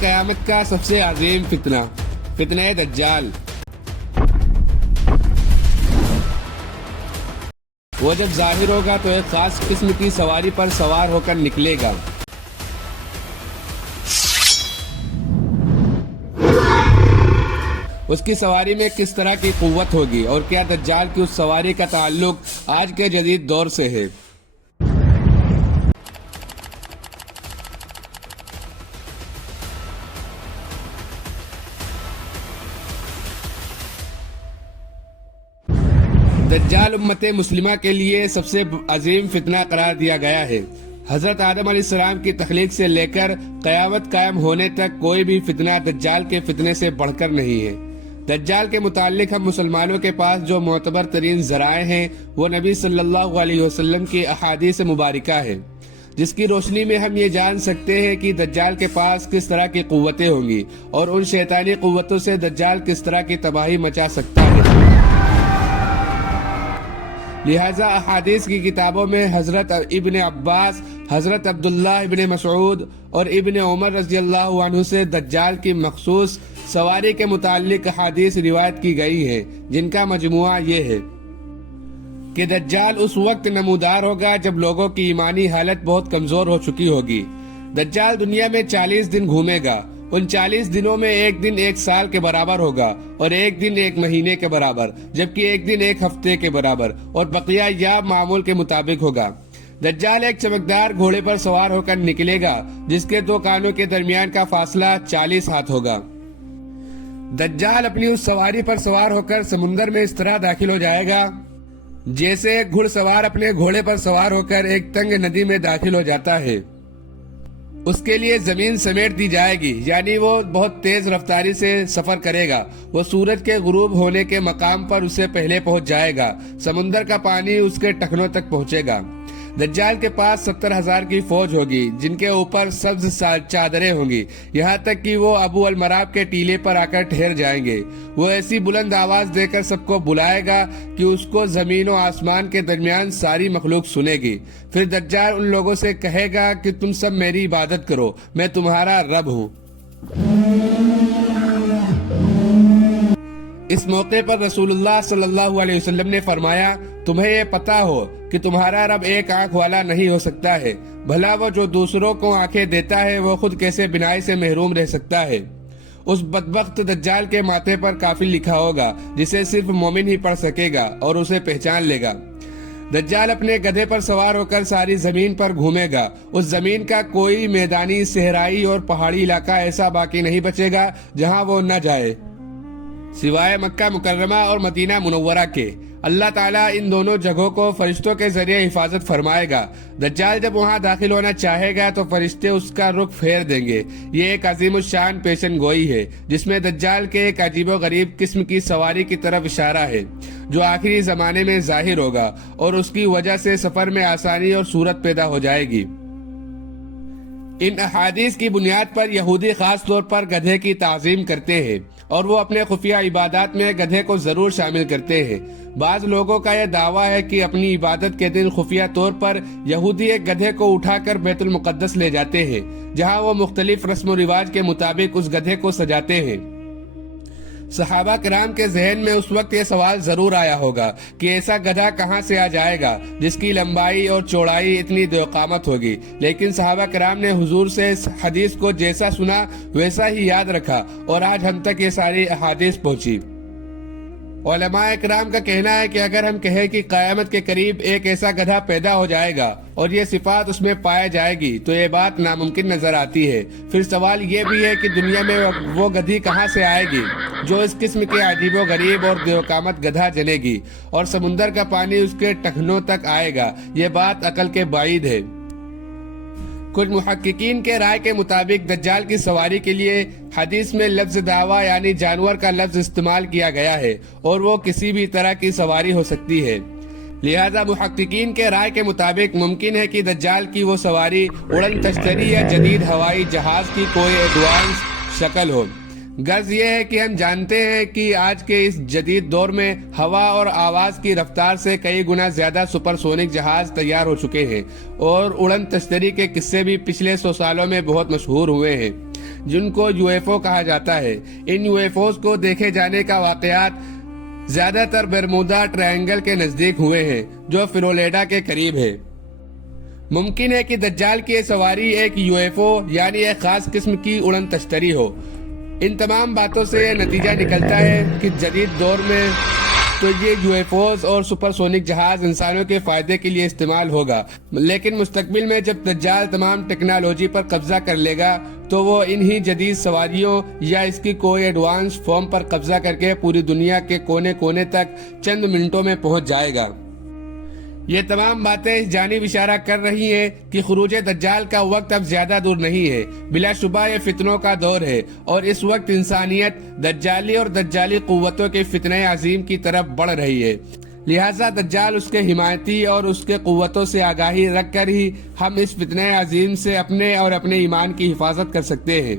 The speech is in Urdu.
قیامت کا سب سے عظیم فتنہ، فتنہ دجال۔ وہ جب ظاہر ہوگا تو ایک خاص قسم کی سواری پر سوار ہو کر نکلے گا۔ اس کی سواری میں کس طرح کی قوت ہوگی اور کیا دجال کی اس سواری کا تعلق آج کے جدید دور سے ہے؟ دجال امت مسلمہ کے لیے سب سے عظیم فتنہ قرار دیا گیا ہے۔ حضرت آدم علیہ السلام کی تخلیق سے لے کر قیامت قائم ہونے تک کوئی بھی فتنہ دجال کے فتنے سے بڑھ کر نہیں ہے۔ دجال کے متعلق ہم مسلمانوں کے پاس جو معتبر ترین ذرائع ہیں وہ نبی صلی اللہ علیہ وسلم کی احادیث مبارکہ ہے، جس کی روشنی میں ہم یہ جان سکتے ہیں کہ دجال کے پاس کس طرح کی قوتیں ہوں گی اور ان شیطانی قوتوں سے دجال کس طرح کی تباہی مچا سکتا ہے۔ لہذا احادیث کی کتابوں میں حضرت ابن عباس، حضرت عبداللہ ابن مسعود اور ابن عمر رضی اللہ عنہ سے دجال کی مخصوص سواری کے متعلق احادیث روایت کی گئی ہے، جن کا مجموعہ یہ ہے کہ دجال اس وقت نمودار ہوگا جب لوگوں کی ایمانی حالت بہت کمزور ہو چکی ہوگی۔ دجال دنیا میں 40 دن گھومے گا۔ ان 40 دنوں میں ایک دن ایک سال کے برابر ہوگا اور ایک دن ایک مہینے کے برابر، جبکہ ایک دن ایک ہفتے کے برابر، اور بقیہ یا معمول کے مطابق ہوگا۔ دجال ایک چمکدار گھوڑے پر سوار ہو کر نکلے گا جس کے دو کانوں کے درمیان کا فاصلہ 40 ہاتھ ہوگا۔ دجال اپنی اس سواری پر سوار ہو کر سمندر میں اس طرح داخل ہو جائے گا جیسے ایک گھڑ سوار اپنے گھوڑے پر سوار ہو کر ایک تنگ ندی میں داخل ہو جاتا ہے۔ اس کے لیے زمین سمیٹ دی جائے گی، یعنی وہ بہت تیز رفتاری سے سفر کرے گا۔ وہ سورج کے غروب ہونے کے مقام پر اسے پہلے پہنچ جائے گا۔ سمندر کا پانی اس کے ٹخنوں تک پہنچے گا۔ دجال کے پاس 70,000 کی فوج ہوگی جن کے اوپر سبز چادریں ہوں گی، یہاں تک کہ وہ ابو المراب کے ٹیلے پر آ کر ٹھہر جائیں گے۔ وہ ایسی بلند آواز دے کر سب کو بلائے گا کہ اس کو زمین و آسمان کے درمیان ساری مخلوق سنے گی۔ پھر دجال ان لوگوں سے کہے گا کہ تم سب میری عبادت کرو، میں تمہارا رب ہوں۔ اس موقع پر رسول اللہ صلی اللہ علیہ وسلم نے فرمایا، تمہیں یہ پتا ہو کہ تمہارا رب ایک آنکھ والا نہیں ہو سکتا ہے، بھلا وہ جو دوسروں کو آنکھیں دیتا ہے وہ خود کیسے بینائی سے محروم رہ سکتا ہے۔ اس بدبخت دجال کے ماتھے پر کافر لکھا ہوگا جسے صرف مومن ہی پڑھ سکے گا اور اسے پہچان لے گا۔ دجال اپنے گدھے پر سوار ہو کر ساری زمین پر گھومے گا۔ اس زمین کا کوئی میدانی، صحرائی اور پہاڑی علاقہ ایسا باقی نہیں بچے گا جہاں وہ نہ جائے، سوائے مکہ مکرمہ اور مدینہ منورہ کے۔ اللہ تعالیٰ ان دونوں جگہوں کو فرشتوں کے ذریعے حفاظت فرمائے گا۔ دجال جب وہاں داخل ہونا چاہے گا تو فرشتے اس کا رخ پھیر دیں گے۔ یہ ایک عظیم الشان پیشن گوئی ہے جس میں دجال کے ایک عجیب و غریب قسم کی سواری کی طرف اشارہ ہے جو آخری زمانے میں ظاہر ہوگا اور اس کی وجہ سے سفر میں آسانی اور سہولت پیدا ہو جائے گی۔ ان احادیث کی بنیاد پر یہودی خاص طور پر گدھے کی تعظیم کرتے ہیں اور وہ اپنے خفیہ عبادات میں گدھے کو ضرور شامل کرتے ہیں۔ بعض لوگوں کا یہ دعویٰ ہے کہ اپنی عبادت کے دن خفیہ طور پر یہودی ایک گدھے کو اٹھا کر بیت المقدس لے جاتے ہیں، جہاں وہ مختلف رسم و رواج کے مطابق اس گدھے کو سجاتے ہیں۔ صحابہ کرام کے ذہن میں اس وقت یہ سوال ضرور آیا ہوگا کہ ایسا گدھا کہاں سے آ جائے گا جس کی لمبائی اور چوڑائی اتنی قامت ہوگی، لیکن صحابہ کرام نے حضور سے اس حدیث کو جیسا سنا ویسا ہی یاد رکھا اور آج ہم تک یہ ساری احادیث پہنچی۔ علماء اکرام کا کہنا ہے کہ اگر ہم کہیں کہ قیامت کے قریب ایک ایسا گدھا پیدا ہو جائے گا اور یہ صفات اس میں پائے جائے گی تو یہ بات ناممکن نظر آتی ہے۔ پھر سوال یہ بھی ہے کہ دنیا میں وہ گدھی کہاں سے آئے گی جو اس قسم کے عجیب و غریب اور دیوقامت گدھا جنے گی اور سمندر کا پانی اس کے ٹخنوں تک آئے گا؟ یہ بات عقل کے بعید ہے۔ کچھ محققین کے رائے کے مطابق دجال کی سواری کے لیے حدیث میں لفظ دعویٰ یعنی جانور کا لفظ استعمال کیا گیا ہے اور وہ کسی بھی طرح کی سواری ہو سکتی ہے۔ لہذا محققین کے رائے کے مطابق ممکن ہے کہ دجال کی وہ سواری اڑن تشتری یا جدید ہوائی جہاز کی کوئی ایڈوانس شکل ہو۔ غرض یہ ہے کہ ہم جانتے ہیں کہ آج کے اس جدید دور میں ہوا اور آواز کی رفتار سے کئی گنا زیادہ سپر سونک جہاز تیار ہو چکے ہیں اور اڑن تشتری کے قصے بھی پچھلے 100 سالوں میں بہت مشہور ہوئے ہیں۔ جن کو UFO کہا جاتا ہے۔ ان UFOs کو دیکھے جانے کا واقعات زیادہ تر برمودا ٹرائنگل کے نزدیک ہوئے ہیں جو فلوریڈا کے قریب ہے۔ ممکن ہے کہ دجال کی سواری ایک UFO یعنی ایک خاص قسم کی اڑن تشتری ہو۔ ان تمام باتوں سے یہ نتیجہ نکلتا ہے کہ جدید دور میں تو یہ UFOs اور سپر سونک جہاز انسانوں کے فائدے کے لیے استعمال ہوگا، لیکن مستقبل میں جب دجال تمام ٹیکنالوجی پر قبضہ کر لے گا تو وہ انہی جدید سواریوں یا اس کی کوئی ایڈوانس فارم پر قبضہ کر کے پوری دنیا کے کونے کونے تک چند منٹوں میں پہنچ جائے گا۔ یہ تمام باتیں اس جانب اشارہ کر رہی ہیں کہ خروج دجال کا وقت اب زیادہ دور نہیں ہے۔ بلا شبہ یہ فتنوں کا دور ہے اور اس وقت انسانیت دجالی اور دجالی قوتوں کے فتنہ عظیم کی طرف بڑھ رہی ہے، لہٰذا دجال اس کے حمایتی اور اس کے قوتوں سے آگاہی رکھ کر ہی ہم اس فتنہ عظیم سے اپنے اور اپنے ایمان کی حفاظت کر سکتے ہیں۔